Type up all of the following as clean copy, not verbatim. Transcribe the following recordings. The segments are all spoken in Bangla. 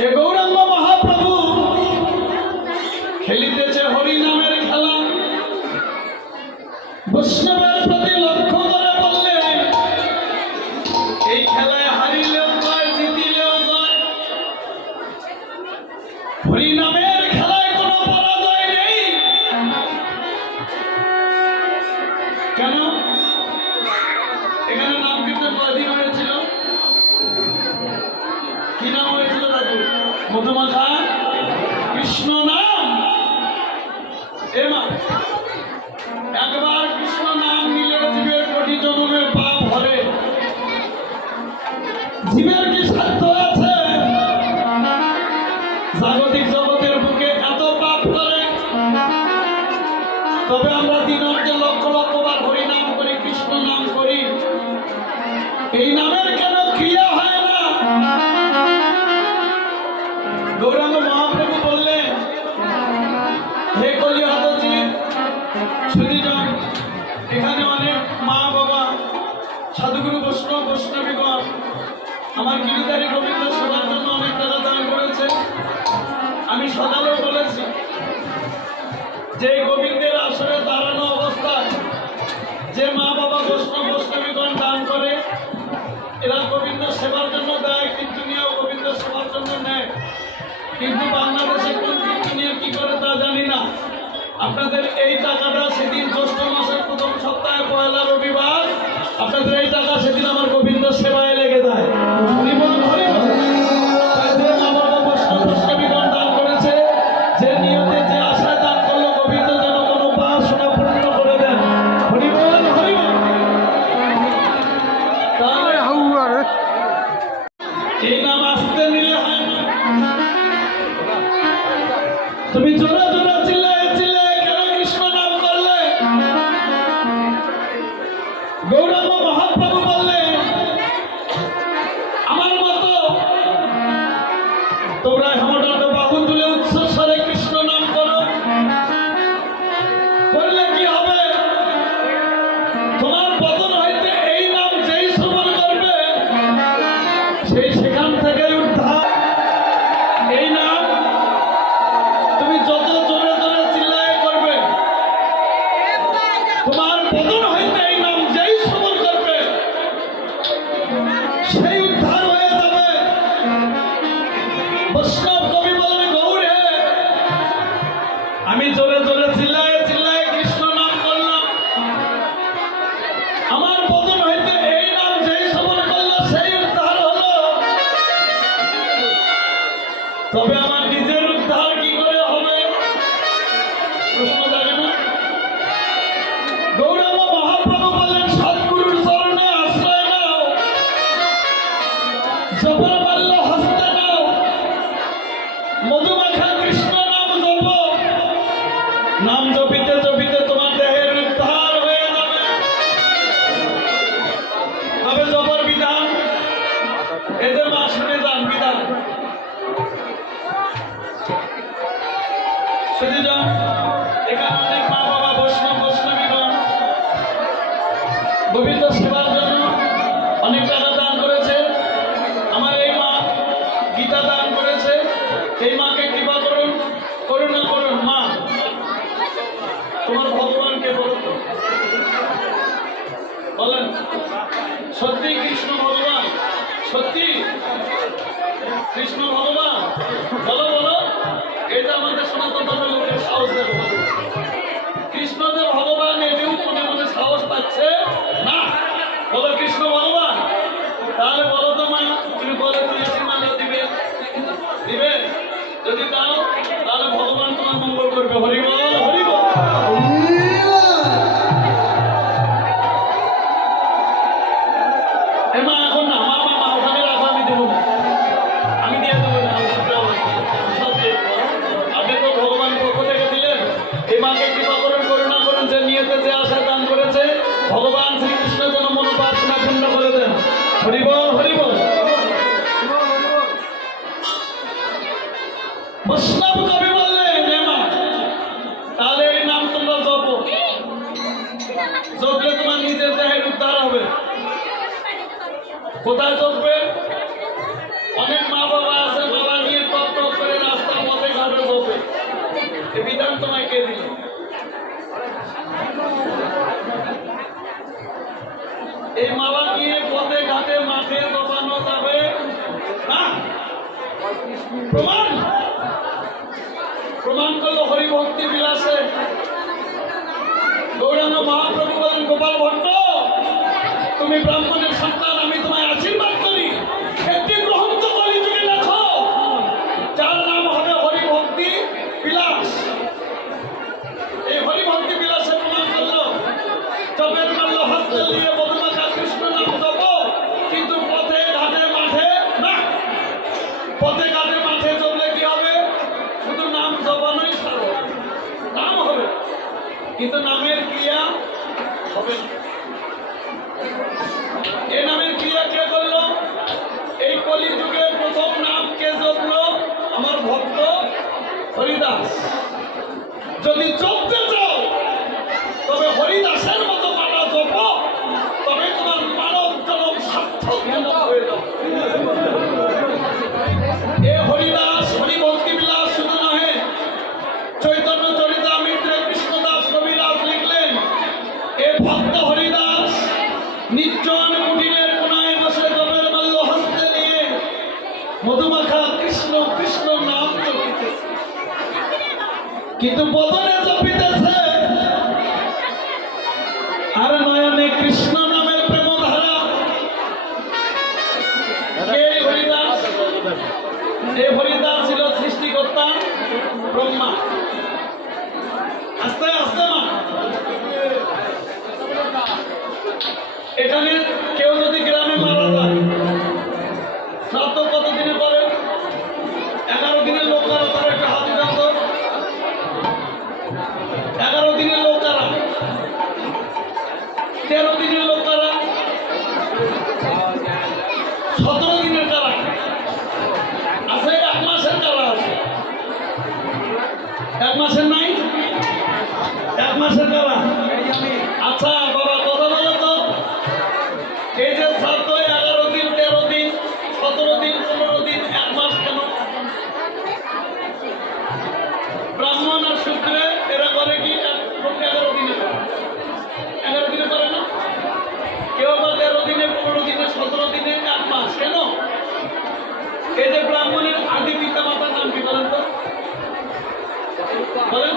এ গৌরাঙ্গ মহাপ্রভু খেলিতেছে হরি নামের খেলা। বৈষ্ণবের প্রতি লক্ষ্য করে বললে এই খেলায় হারিলেও জয়, জিতিলেও জয়। হরি নামের খেলায় কোনো পরাজয় নেই। কেন? এখানে নাম কীর্তন কয়দিন হয়েছিল? কি নাম হয়েছিল দাদু? মধুমাখা কৃষ্ণ নাম। একবার কৃষ্ণ নাম নিলে জীবের কোটি জন্মের পাপ হবে। জীবের কি সাধ্য আছে জাগতিক জগতের বুকে এত পাপ করে? তবে আমরা দিনকে লক্ষ লক্ষ বার হরি নাম করি, কৃষ্ণ নাম করি। এই নামের কেন ক্রিয়া হয় না? গৌরাঙ্গ মহাপ্রভু বললেন, হে কলিহত জীব সুধীজন, এখানে অনেক মা বাবা, সাধুগুরু বৈষ্ণব বৈষ্ণবীগণ আমার গিরিধারী গোবিন্দ সেবার জন্য অনেক টাকা দান করেছে। আমি সকালেও বলেছি যে গোবিন্দের আসরে দাঁড়ানো অবস্থায় যে মা বাবা বৈষ্ণব বৈষ্ণবীগণ দান করে, এরা গোবিন্দ সেবার জন্য দেয়, কিন্তু নিয়েও গোবিন্দ সেবার জন্য নেয়। কিন্তু বাংলাদেশে কোন নিয়ে কি করে তা জানি না। আপনাদের এই টাকাটা সেদিন জ্যৈষ্ঠ মাসের প্রথম সপ্তাহে পয়লা রবিবার, আপনাদের এই টাকা সেদিন আমার গোবিন্দ সেবায় লেগে যায়। যে মা বাবা বৈষ্ণব বৈষ্ণবীগণ দান করেছে, যে নিয়তে যে আশায় দান করলো, গোবিন্দ যেন কোনো বাসনা পূর্ণ করে দেন। হরিবল হরিবল। এই নাম আসতে নিলে হয় না। তুমি জোরে জোরে চিল্লায় চিল্লায় কেন কৃষ্ণ নাম করলে? গৌরাঙ্গ মহাপ্রভু বললেন, আমার মতো তোমরা হেমদণ্ড বাহু তুলে উচ্চস্বরে কৃষ্ণ নাম করো। করলে কি হবে? তোমার পতন হইতে এই নাম যেই শ্রবণ করবে, সেই সেখান থেকে উদ্ধার। এই নাম তুমি যত জোরে জোরে চিল্লায় করবে, তোমার পতন হইতে এই নাম যেই শ্রবণ করবে, সেই উদ্ধার হয়ে যাবে। বৈষ্ণব কবি বলেন, গৌরে আমি জোরে জোরে চিল্লায় চিল্লায় কৃষ্ণ নাম করলাম, আমার পতন হইতে এই নাম যেই শ্রবণ করলো, সেই উদ্ধার হলো। তবে আমার নিজের উদ্ধার কি করে হবে? প্রশ্ন জাগে না? গৌরাঙ্গ মহাপ্রভু বললেন, সদ্গুরুর চরণে আশ্রয় নাও, জপর মাল্য হস্তে নাও, মধুমাখা কৃষ্ণ নাম জপ। নাম জপিতে জপিতে তোমার দেহের উদ্ধার হয়ে যাবে। তবে জপর বিধান, এদের মা শুনে যান বিধান। সুধীজন, এখানে অনেক মা বাবা বৈষ্ণব বৈষ্ণবীগণ গোবিন্দ সেবার জন্য অনেক টাকা দান করেছে। আমার এই মা গীতা দান করেছে। এই মাকে কৃপা করুন, করুণা করুন। মা, তোমার ভগবানকে বলো তো, বলেন সত্যি কৃষ্ণ ভগবান? সত্যি কৃষ্ণ ভগবান? বলো বলো। এটা আমাদের সনাতন ধর্মের লোকের সাহস দেবে। কৃষ্ণ যে ভগবান, এটিও মনে মনে সাহস পাচ্ছে না। বলো কৃষ্ণ ভগবান। তাহলে বলো তো মা, তুমি বলে তুলসী মালা দিবে? দিবে? যদি দাও তাহলে ভগবান তোমার মঙ্গল করবে। হরিবল হরিবল। মা এখন না, মা মা মা ওখানে রাখো, আমি দেবো না, আমি দিয়ে দেবো না। আপনি তো ভগবান পক্ষ থেকে দিলেন। এই মাকে কৃপা করুন, করুণা করুন, যে নিয়েতে যে আশা দান করেছে, ভগবান শ্রীকৃষ্ণ যেন মনোবাসনা পূর্ণ করে দেন। হরিবল হরিবল। বৈষ্ণব কবি বললেন, মা তাহলে এই নাম তোমরা জপো, জপলে তোমার নিজের দেহের উদ্ধার হবে। কোথায় জপবে? অনেক মা বাবা আছে, বাবা নিয়ে প্রমাণ প্রমাণ করলো হরিভক্তি বিলাসে। গৌরাঙ্গ মহাপ্রভু বলেন, গোপাল ভট্ট, তুমি ব্রাহ্মণের সন্তান, আমি তোমায় আশীর্বাদ করি, একটি গ্রন্থ কলিযুগে লেখো যার নাম হবে হরিভক্তি বিলাস। এই হরিভক্তি বিলাসে প্রমাণ করলো জপের মাল্য হস্তে দিয়ে মধুমাখা কৃষ্ণ নাম জপ, কিন্তু পথে ঘাটে মাঠে না। পথে ঘাটে মাঠে চললে কি হবে? শুধু নাম জপানোই সারো, নাম হবে কিন্তু নামের ক্রিয়া হবে না। এই নামের ক্রিয়া কে করলো? এই কলিযুগে প্রথম নাম কে জপলো? আমার ভক্ত হরিদাস। যদি জপতে চাও তবে হরিদাসের মতো মালা জপ, তবে তোমার মানব জনম সার্থক হয়ে যাবে। এ হরিদাস হরিভক্তি বিলাস শুধু নহে, চৈতন্য চরিতামৃতে কৃষ্ণদাস কবিরাজ লিখলেন, এ ভক্ত হরিদাস নির্জন কুটিরের কোনায় বসে জপের মাল্য হস্তে নিয়ে মধুমাখা কৃষ্ণ কৃষ্ণ নাম জপিতেছে, কিন্তু বদনে জপিতেছে আর নয়নে কৃষ্ণ নামের প্রেমধারা। কে হরিদাস? এই হরিদাস ছিল সৃষ্টিকর্তা ব্রহ্মা। আস্তে আস্তে মা, এখানে কেউ যদি গ্রামে মারা যায়, শ্রাদ্ধ কত দিনে পরে? 11 দিনের লোক কারা? তারা একটা হাত উঠান তো। 11 দিনের লোক কারা? 13 দিনের লোক কারা? 17 দিনের কারা আছে? 1 মাসের কারা আছে? 1 মাসের নাই? 1 মাসের কারা? আচ্ছা বাবা, কথা বলো তো, এই যে শ্রাদ্ধ 11 দিন, 13 দিন, 17 দিন, 15 দিন, 1 মাস কেন? ব্রাহ্মণ আর শূদ্রে এরা করে কি 11 দিনে করে? 11 দিনে করে না? কেউ বা 13 দিনে, 15 দিনে, 17 দিনে, 1 মাস কেন? এই যে ব্রাহ্মণের আদি পিতা মাতার নাম কি বলেন তো? বলেন।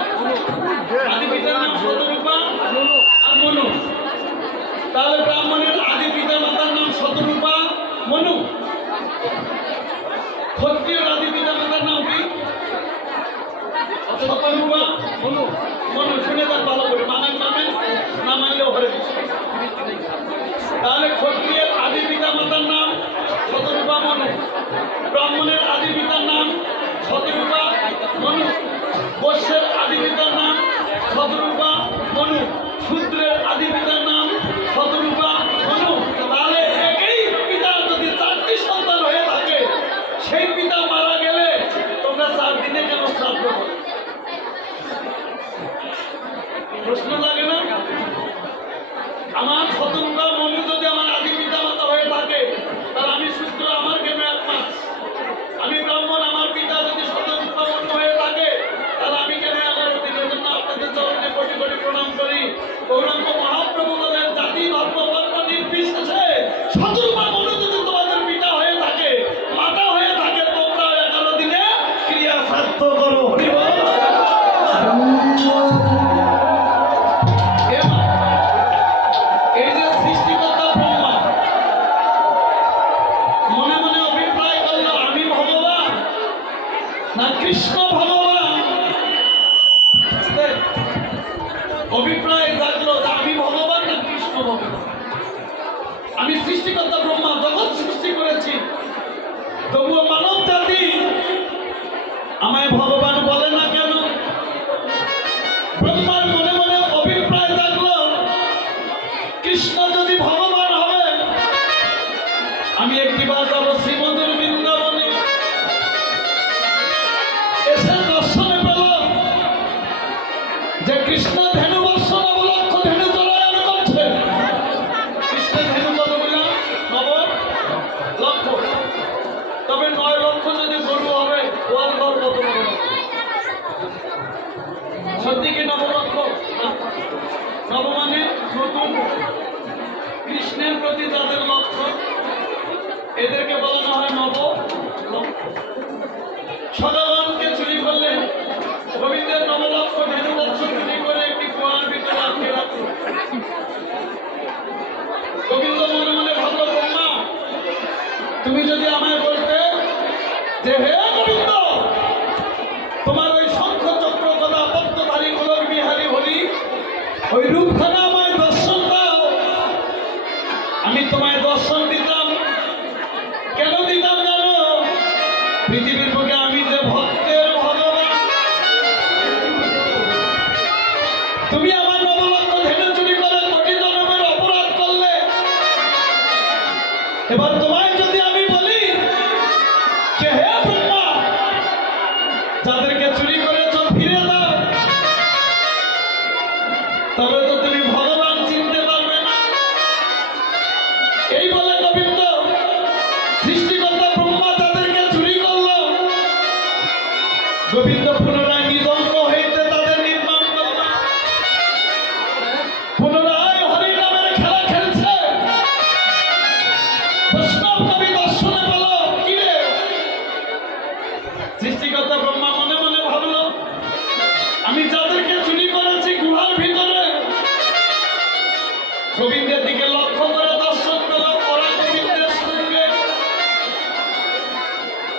আদি পিতার নাম শতরূপা আর মনু। তাহলে ব্রাহ্মণের আদি পিতা মাতার নাম শতরূপা মনু। ক্ষত্রিয়ের আদি পিতা মাতার নাম কি? শতরূপা মনু। মনু শুনে তার ভালো করে, মানেন মানেন, না মানলেও হরে। তাহলে ক্ষত্রিয়ের আদি পিতা মাতার নাম শতরূপা মনু, ব্রাহ্মণের আদি পিতার নাম শতরূপা মনু, বৈশ্যের আদি পিতার নাম শতরূপা মনু, শূদ্রের আদি পিতার নাম শতরূপা মনু। তাহলে একই পিতার যদি 4টি সন্তান হয়ে থাকে, সেই পিতা মারা গেলে তোমরা 4 দিনে কেন শ্রাদ্ধ করো? প্রশ্ন লাগে না? আমার শতরূপা মনু যদি আমার আদি পিতা মাতা হয়ে থাকে, তাহলে আমি শূদ্র, আমার কেন 1 মাস? আমি ব্রাহ্মণ, আমার পিতা যদি শতরূপা মনু হয়ে থাকে, তাহলে আমি কেন 11 দিনের জন্য আপনাদের চরণে কোটি কোটি প্রণাম করি। গৌরাঙ্গ মহাপ্রভু বলেন, জাতি ধর্ম বর্ণ নির্বিশেষে শতরূপা মনু যদি তোমাদের পিতা হয়ে থাকে, মাতা হয়ে থাকে, তোমরা 11 দিনে ক্রিয়া শ্রাদ্ধ করো। হরি বল। এই যে সৃষ্টিকর্তা ব্রহ্মা মনে মনে অভিপ্রায় করলো, আমি ভগবান না কৃষ্ণ ভগবান? অভিপ্রায় জাগলো যে আমি ভগবান না কৃষ্ণ ভগবান। আমি সৃষ্টিকর্তা ব্রহ্মা, জগৎ সৃষ্টি করেছি, তবুও মানব জাতি আমায় ভগবান বলে না কেন? ব্রহ্মার মনে মনে অভিপ্রায় জাগলো, কৃষ্ণ যদি ভগবান হবে, আমি একটিবার যাবো শ্রীমন্দির বৃন্দাবনে। এসে দর্শনে পেল যে কৃষ্ণ ধেনু বর্ষণ লক্ষ ধেনু চড়ায়ন করছে। কৃষ্ণের ধেনু কত বললাম? 9 লক্ষ। তবে 9 লক্ষ যদি গরু হবে, ওয়াল ঘর কত বড়? সত্যি কি 9 লক্ষ? নব মানে নতুন। কৃষ্ণের প্রতি যাদের লক্ষ্য, এদেরকে বলানো হয় নব লক্ষ। সদাগণকে চুরি করলেন, গোবিন্দের নবলক্ষ ধেনুবৎস চুরি করে একটি কুয়ার ভিতরে আটকে রাখল। গোবিন্দ মনে মনে ভাবল, ব্রহ্মা তুমি যদি আমায় বলতে যে হে গোবিন্দ, তোমার ওই শঙ্খ চক্র গদা পদ্মধারী গোলক বিহারী হরি ওই রূপখানা আমায় দর্শন দাও, আমি তোমায় দর্শন দিতাম। কেন দিতাম জানো? পৃথিবীর বুকে আমি যে ভক্তের ভগবান, তুমি আমার নবলক্ষ ধেনু চুরি করে কোটি জনমের অপরাধ করলে। এবার তোমায় যদি আমি বলি যে হে ব্রহ্মা, যাদেরকে চুরি করেছ ফিরে দাও, তবে তো তুমি ভগবান চিনতে পারবে না। এই বলে গোবিন্দ সৃষ্টিকর্তা ব্রহ্মা তাদেরকে চুরি করল। গোবিন্দ পুনরায় নিদঙ্গ হইতে তাদের নির্মাণ করল। পুনরায় হরি নামের খেলা খেলছে। বৈষ্ণব কবি দর্শনে পেল, কিরে সৃষ্টিকর্তা ব্রহ্মা মনে মনে ভাবল, আমি যাদেরকে চুরি করেছি গুহার ভিতরে, গোবিন্দের দিকে লক্ষ্য করে দর্শন পেল ওরা গোবিন্দের সঙ্গে।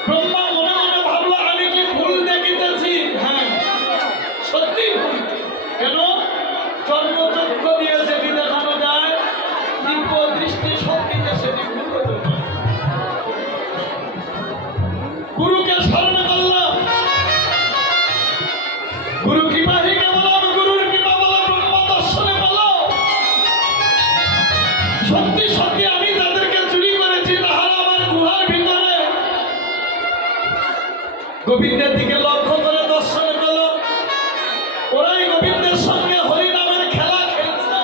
ব্রহ্মা মনে মনে ভাবল, আমি কি ভুল দেখিতেছি? হ্যাঁ, সত্যি ভুল। কেন? জন্মচক্ষু দিয়ে যেটি দেখানো যায়, দিব্য দৃষ্টি শক্তিতে সেটি ভুল হতে পারে। গুরুকে স্মরণ করলাম, গুরু কৃপাহীকে বললাম, গুরুর কৃপা বলা ব্রহ্মা দর্শনে পেল। সত্যি সত্যি আমি তাদেরকে চুরি করেছি, তাহারা আমার গুহার ভিতরে। গোবিন্দের দিকে লক্ষ্য করে দর্শনে পেল ওরাই গোবিন্দের সঙ্গে হরি নামের খেলা খেলছে।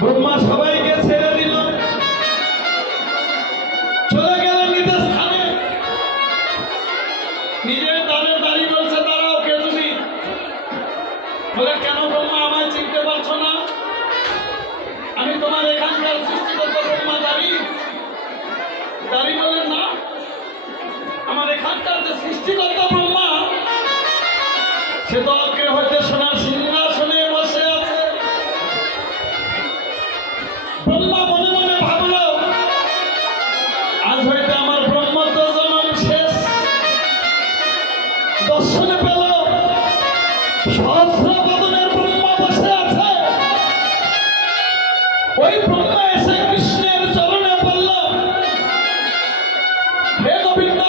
ব্রহ্মা সবাইকে ছেড়ে দিল, চলে গেলেন নিজের স্থানে। নিজের দ্বারে দাঁড়িয়ে বলছে, দাঁড়াও, কে তুমি? বলে, কেন ব্রহ্মা আমায় চিনতে পারছো না? আমি তোমার এখানকার সৃষ্টিকর্তা ব্রহ্মা। দাঁড়িয়ে বললেন, না, আমার এখানকার যে সৃষ্টিকর্তা ব্রহ্মা, সে তো অগ্রে হইতে সোনার সিংহাসনে বসে আছে। ব্রহ্মা মনে মনে ভাবল, আজ হইতে আমার ব্রহ্মত্ব জন্ম শেষ। দর্শনে পেল সহস্র বদনের ব্রহ্মা বসে আছে। ওই ব্রহ্মা এসে কৃষ্ণের চরণে পড়ল, হে গোবিন্দ,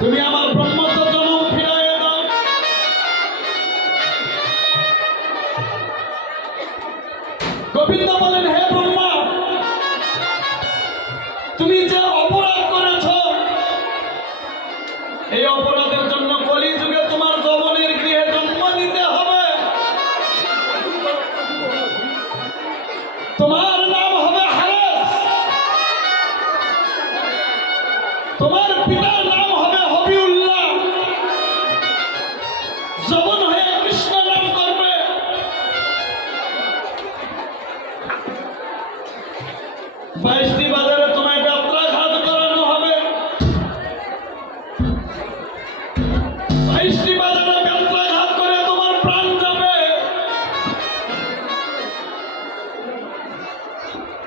তুমি আমার ব্রহ্মত্ব জন্ম ফিরাইয়া দাও। গোবিন্দ বলেন, হে ব্রহ্মা, তুমি যে অপরাধ করেছ, এই অপরাধের জন্য কলিযুগে তোমার যবনের গৃহে জন্ম নিতে হবে। তোমার নাম হবে হারেস, তোমার পিতার নাম হবে হবিউল্লাহ। যবন হয়ে কৃষ্ণ নাম করবে। বাইশটি বাজারে তোমায় যাত্রাঘাত করানো হবে। 22টি বাজারে যাত্রাঘাত করে তোমার প্রাণ যাবে।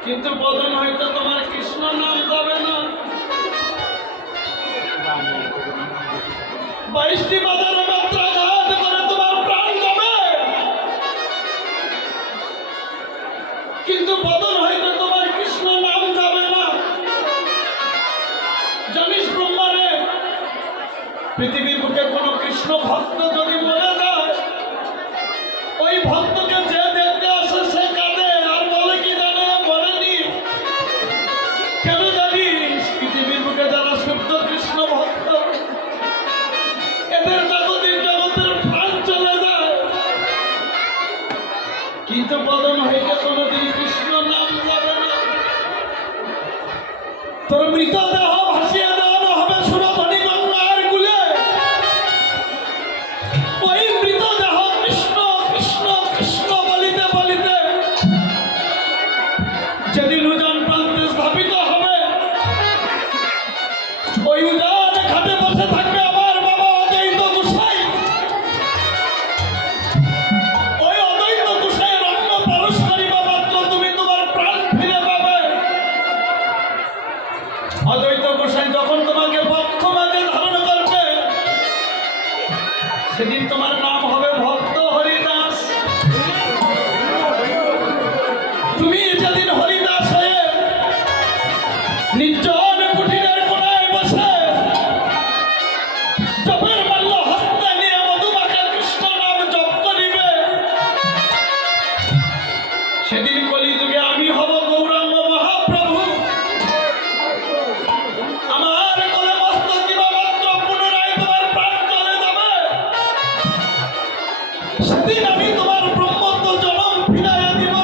কিন্তু বদন হইতে তোমার কৃষ্ণ নাম যাবে না। 22টি বাজারে যাত্রাঘাত করে তোমার প্রাণ যাবে, কিন্তু বদন হইতে তোমার কৃষ্ণ নাম যাবে না। জানিস ব্রহ্মারে, পৃথিবীর বুকে কোন কৃষ্ণ ভক্ত যদি মরে যায়, ওই ভক্তকে যে দেখতে আসে সে কাঁদে আর বলে কি জানে, মরেনি। কেন জানিস? পৃথিবীর বুকে যারা শুদ্ধ কৃষ্ণ ভক্ত, এদের জগতের প্রাণ চলে যায়, কিন্তু বদন হইতে কোনদিন কৃষ্ণ নাম যাবে না। তোর মৃতদেহ ভাসিয়ে দেওয়ানো হবে সুরধনী গঙ্গার কূলে। ওই মৃতদেহ কৃষ্ণ কৃষ্ণ কৃষ্ণ বলিতে বলিতে যেদিন উজান প্রান্তে স্থাপিত হবে, অদ্বৈত গোসাই যখন তোমাকে পক্ষ মাঝে ধারণ করবে, সেদিন তোমার নাম হবে ভক্ত হরিদাস। তুমি যেদিন হরিদাস হয়ে নির্জন কুটিরের কোণায় বসে জপের মাল্য হস্তে নিয়ে মধুমাখা কৃষ্ণ নাম জপ করিবে, সেদিন কলিযুগে আমি হব গৌরাঙ্গ মহাপ্রভু। আমার কোলে মস্তক দিবা মাত্র পুনরায় তোমার প্রাণ চলে যাবে। সেদিন আমি তোমার ব্রহ্মত্ব জনম ফিরাইয়া দিব।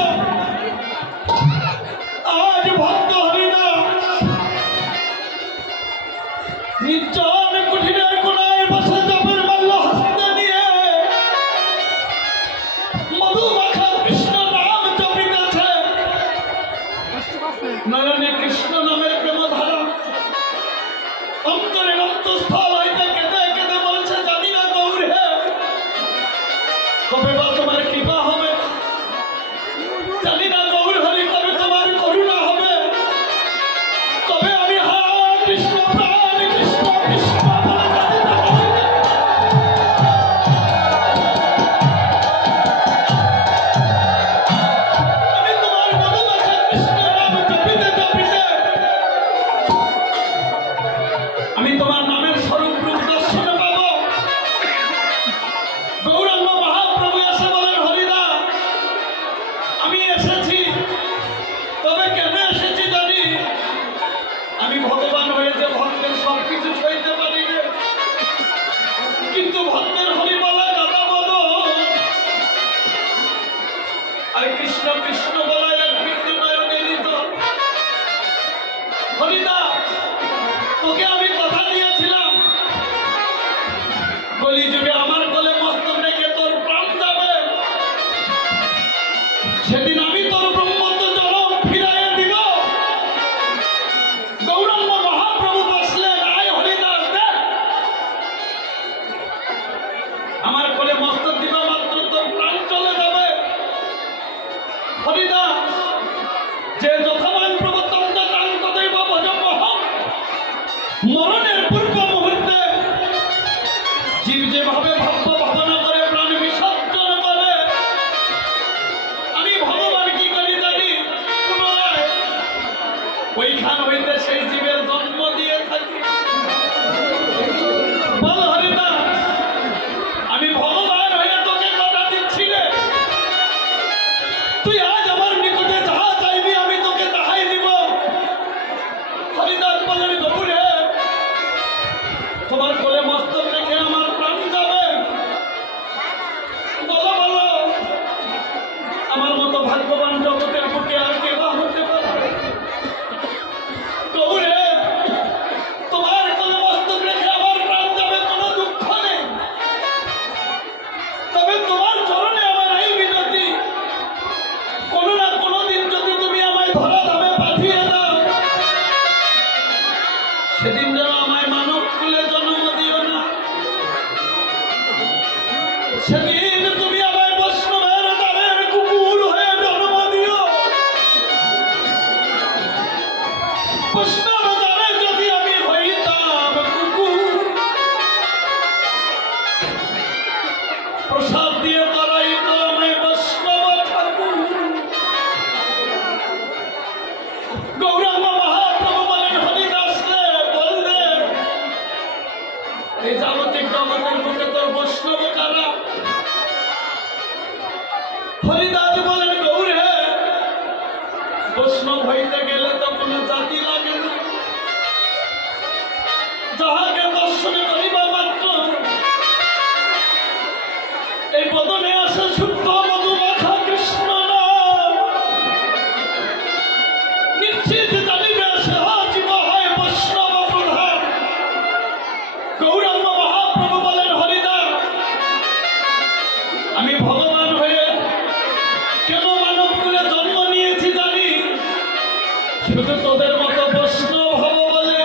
আজ ভক্ত হরিদাস নির্জন কুঠিরের কোণায় বসে জপের মাল্য হস্তে নিয়ে মধুমাখা কৃষ্ণ নাম জপিতেছে। নয়নে কৃষ্ণ নামের প্রেমধারা, অন্তরে রক্তস্থল হইতে কেঁদে কেঁদে বলছে, জানি না গৌর হে কবে বা তোমার কৃপা হবে, জানি না গৌর হরি কবে তোমার করুণা হবে, কবে আমি হা কৃষ্ণ প্রাণ কৃষ্ণ কৃষ্ণ বলে কাঁদিতে হবে। আমি তোমার মধুমাখা কৃষ্ণ নাম জপিতে জপিতে আমি তোমার নামের স্বরূপ রূপ দর্শন পাব। গৌরাঙ্গ মহাপ্রভু এসে বলেন, হরিদা আমি এসেছি, তবে কেন এসেছি জানি, আমি ভগবান হয়ে যে ভক্তের সবকিছু সইতে পারি রে, কিন্তু ভক্তের হরিবলা গাদা বল আর কৃষ্ণ কৃষ্ণ বলা এক বিন্দু নয়নে নিত। হরিদা তোকে আমি কথা দিয়েছিলাম, কলিযুগে আমার কোলে মস্তক রেখে তোর প্রাণ যাবে, সেদিন আমি তোর ব্রহ্মত্ব জনম ফিরাইয়া দিব। গৌরাঙ্গ মহাপ্রভু বসলেন, আয় হরিদাস দেখ, আমার কোলে মস্তক দিবা মাত্র তোর প্রাণ চলে যাবে। হরিদাস যে যথমান প্রবর্তন্ত কান্ত দৈব ভজমহম, মরণের পূর্ব মুহূর্তে জীব যেভাবে ভাব্য ভাবনা করে প্রাণ বিসর্জন করে, আমি ভগবান কি করি জানি, পুনরায় ওইখান হইতে সেই জীবের জন্ম দিয়ে থাকি। বল হরিদাস, আমি ভগবান হয়ে তোকে কথা দিচ্ছি রে, তুই আজ আমার নিকটে যাহা চাইবি আমি তোকে তাহাই দিব। হরিদাস বলেন, গৌর হে তোমার কোলে মস্তক রেখে আমার প্রাণ যাবে, বলো বলো আমার মতো ভাগ্যবান জগতের বুকে আর কে বা হতে পারে। গৌর হে তোমার কোলে মস্তক রেখে আমার প্রাণ যাবে, কোনো দুঃখ নেই, তবে তোমার চরণে আমার এই বিনতি, কোনো না কোনো দিন যদি তুমি আমায় ধরা ধামে পাঠিয়ে দাও, সেদিন যেন আমায় মানব কুলে জন্ম দিও না, সেদিন তুমি আমায় বৈষ্ণবের দ্বারের কুকুর হয়ে জন্ম দিও। বৈষ্ণব দ্বারে যদি আমি হইতাম কুকুর, প্রসাদ দিয়ে করাইত আমায় বৈষ্ণব ঠাকুর। গৌরাঙ্গ মহাপ্রভু বলেন, হরিদাস রে বল রে, এই জাগতিক জগতের বুকে তোর বৈষ্ণব কারা? হরিদাস বলেন, গৌর হে বৈষ্ণব হইতে গেলে তো কোনো জাতি লাগে না, যাহাকে দর্শন করিবা মাত্র এই বদনে আসে শুদ্ধ মধুমাখা কৃষ্ণ নাম, নিশ্চিত জানিবে সে জীব হয় বৈষ্ণব প্রধান। গৌরাঙ্গ মহাপ্রভু বলেন, হরিদাস আমি ভগবান হয়ে কেন মানব কুলে জন্ম নিয়েছি জানি, শুধু তোদের মতো বৈষ্ণব হব বলে।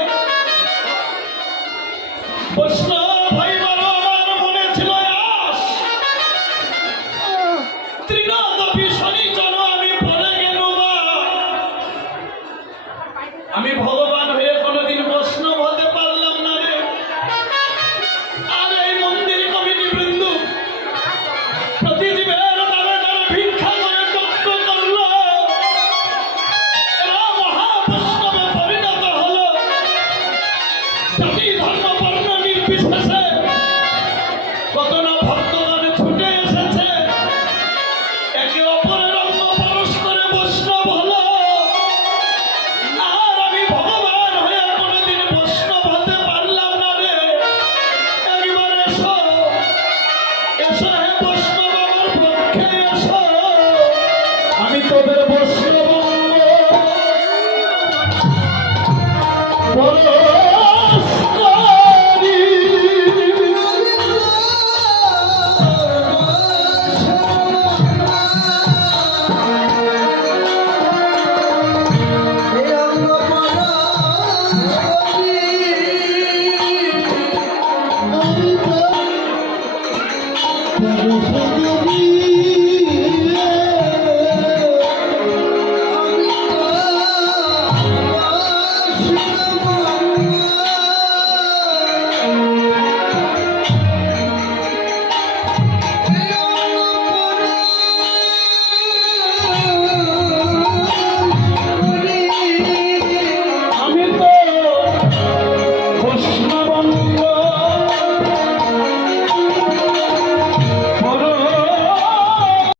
বৈষ্ণব হইবার আমার মনে ছিল আস, তৃণাদপি শনিচর আমি পড়ে গেল বা, আমি ভগবান